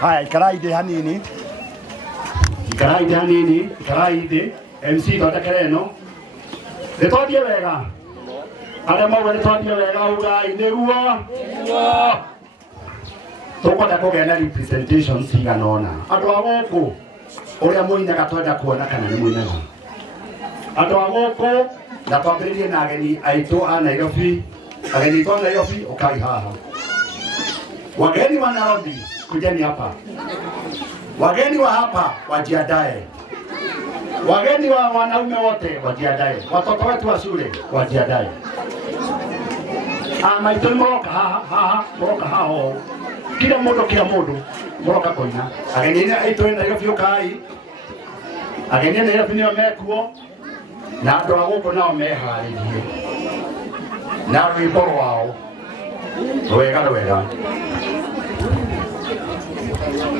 Haya, ikarai thĩ hanini. Ikarai thĩ hanini, ikarai thĩ. MC thondekere ĩno. Nĩtwambie wega. Arĩa mauga nĩtwambie wega ugai nĩguo. Tũkwenda kũgĩa na representation cigana ũna. Andũ a gũkũ ũrĩa mũinaga twenda kuona kana nĩ mũinaga. Andũ a gũkũ na twambĩrĩrie na ageni aitũ a Nairobi. Ageni aitũ a Nairobi ũkai haha. Wageni wa Nairobi kujeni hapa. Wageni wa hapa wajiandae. Wageni wa wanaume wote wajiandae. Watoto wetu wa shule wajiandae. Maitũ moroka haha, moroka haha. Kila mũndũ moroka koina. Ageni aitũ a Nairobi ũkai. Ageni a Nairobi nĩo mekuo. Na andũ a gũkũ nao meharĩrie. Na rwĩmbo rwao. Rwega.